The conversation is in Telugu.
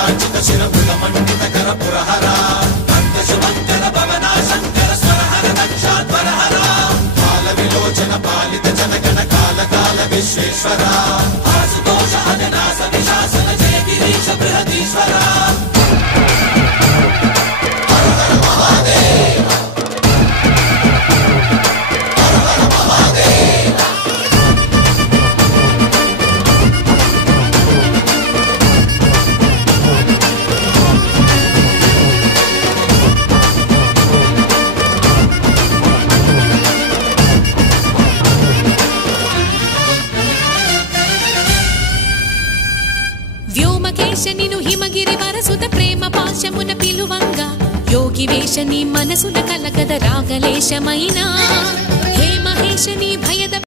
कांचित शिरमुल मंडित कर पुरहरा भक्त शुभंकर भवना शंकर स्वरहर दक्षाध्वरहरा काल विलोचन पालित जनगण काल काल विश्वेश्वरा आशुतोष हरिनाश विशासन जय गिरीश बृहदीश्वरा हर हर महादेव हर हर महादेव వ్యోమకేశనిను హిమగిరి వరసుద ప్రేమ పాశమున పిలువంగా యోగి వేషని మనసున కలకద రాగలేశమైనా హే మహేశని భయద